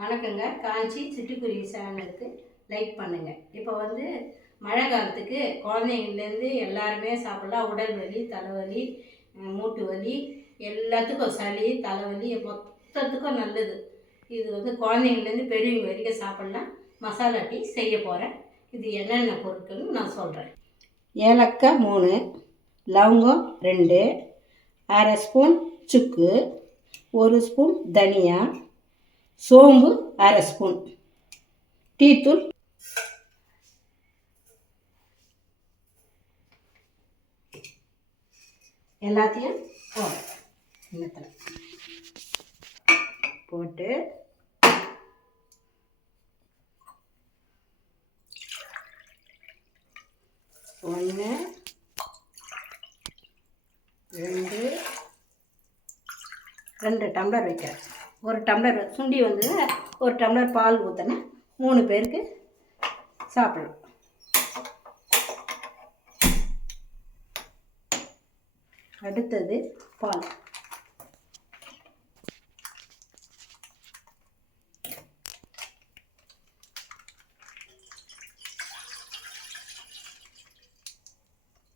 வணக்கங்க. காஞ்சி சிட்டுக்குருவி சேனலுக்கு லைக் பண்ணுங்கள். இப்போ மழை காலத்துக்கு குழந்தைங்கள்லேருந்து எல்லாருமே சாப்பிட்லாம். உடல் வலி, தலைவலி, மூட்டு வலி, எல்லாத்துக்கும் சளி, தலைவலி மொத்தத்துக்கும் நல்லது. இது குழந்தைங்கள்லேருந்து பெரியவங்க வரைக்கும் சாப்பிட்லாம். மசாலா டீ செய்ய போகிறேன். இது என்னென்ன பொருட்கள்னு நான் சொல்கிறேன். ஏலக்காய் 3, லவங்கம் 2, அரை ஸ்பூன் சுக்கு, 1 ஸ்பூன் தனியா, சோம்பு அரை ஸ்பூன், டீத்தூள் எல்லாத்தையும் கிண்ணத்தில் போட்டு ஒன்று 2 டம்ளர் வைக்கிறேன். 1 டம்ளர் சுண்டி வந்து 1 டம்ளர் பால் ஊற்றினேன். 3 பேருக்கு சாப்பிடலாம். அடுத்தது பால்.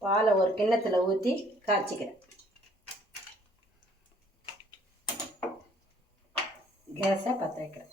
பாலை ஒரு கிண்ணத்தில் ஊற்றி காய்ச்சிக்கிறேன். கேஸை பற்ற வைக்கிறேன்.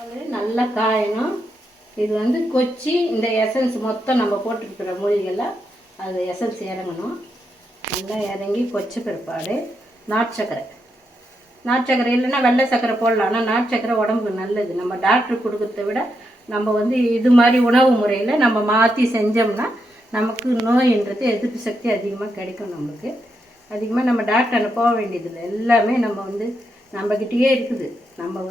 அது நல்லா காயணும். இது கொச்சி இந்த எசன்ஸ் மொத்தம் நம்ம போட்டுருக்கிற மூலிகைலாம் அது எசன்ஸ் இறங்கணும். நல்லா இறங்கி கொச்ச பிற்பாடு நாட்டு சக்கரை இல்லைன்னா வெள்ளை சக்கரை போடலாம். ஆனால் நாட்டு சக்கரை உடம்புக்கு நல்லது. நம்ம டாக்டர் கொடுக்கறத விட நம்ம இது மாதிரி உணவு முறையில் நம்ம மாற்றி செஞ்சோம்னா நமக்கு நோயின்றது எதிர்ப்பு சக்தி அதிகமாக கிடைக்கும். நம்மளுக்கு அதிகமாக நம்ம டாக்டர் போக வேண்டியதில்லை. எல்லாமே நம்மக்கிட்டேயே இருக்குது. நம்ம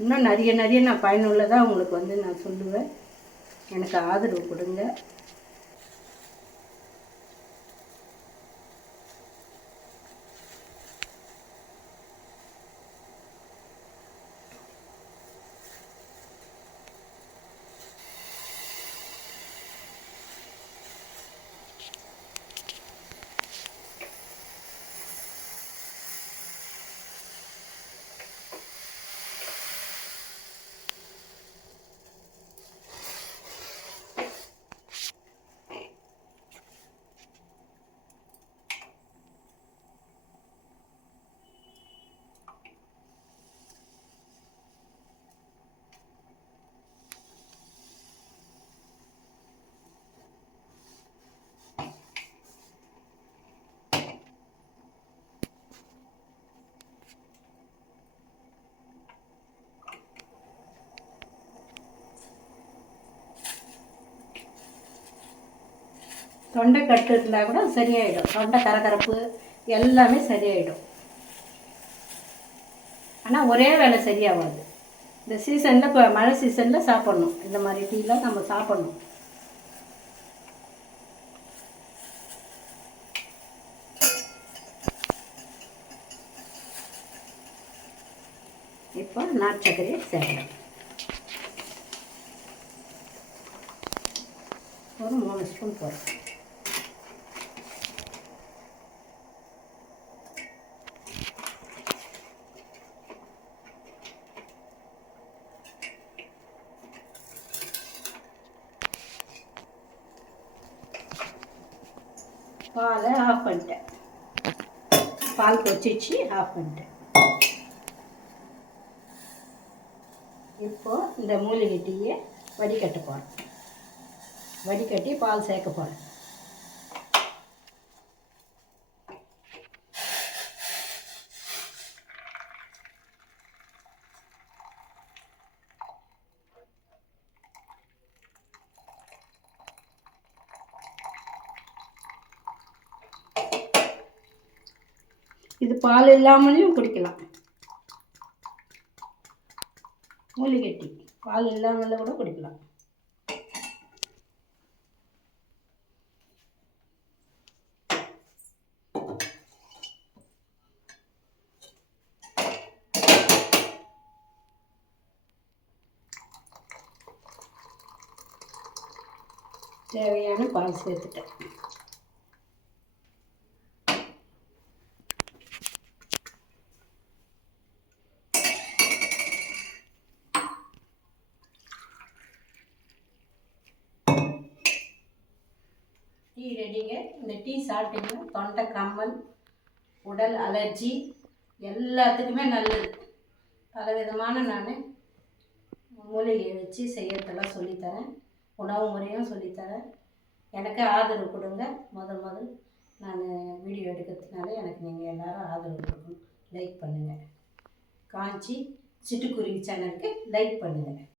இன்னும் நிறைய நான் பயனுள்ளதாக உங்களுக்கு நான் சொல்லுவேன். எனக்கு ஆதரவு கொடுங்க. தொண்டை கட்டு இருந்தால் கூட சரியாயிடும். தொண்டை கரகரப்பு எல்லாமே சரியாயிடும். ஆனால் ஒரே வேலை சரியாகாது. இந்த சீசனில் இப்போ மழை சீசனில் சாப்பிட்ணும். இந்த மாதிரி டீலாம் நம்ம சாப்பிட்ணும். இப்போ நாட்டு சர்க்கரையை சேர்க்கலாம். ஒரு 3 ஸ்பூன் போடுறோம். பாலை ஆஃப் பண்ணிட்டேன். பால் கொச்சிச்சு ஆஃப் பண்ணிட்டேன். இப்போது இந்த மூலிகை டீயை வடிகட்ட போகிறேன். வடிகட்டி பால் சேர்க்க போகிறேன். இது பால் இல்லாமலையும் குடிக்கலாம். மூலிகை டீ பால் இல்லாமல் கூட குடிக்கலாம். தேவையான பால் சேர்த்துட்டேன். டீ ரெடிங்க. இந்த டீ சாப்பிட்டிங்கன்னா தொண்டை கம்மல், உடல் அலர்ஜி எல்லாத்துக்குமே நல்லது. பலவிதமான நான் மூலிகையை வச்சு செய்யறதெல்லாம் சொல்லித்தரேன். உணவு முறையும் சொல்லித்தரேன். எனக்கு ஆதரவு கொடுங்க. முதல் நான் வீடியோ எடுக்கிறதுனால எனக்கு நீங்கள் எல்லோரும் ஆதரவு கொடுக்கணும். லைக் பண்ணுங்கள். காஞ்சி சிட்டுக்குருவி சேனலுக்கு லைக் பண்ணுங்கள்.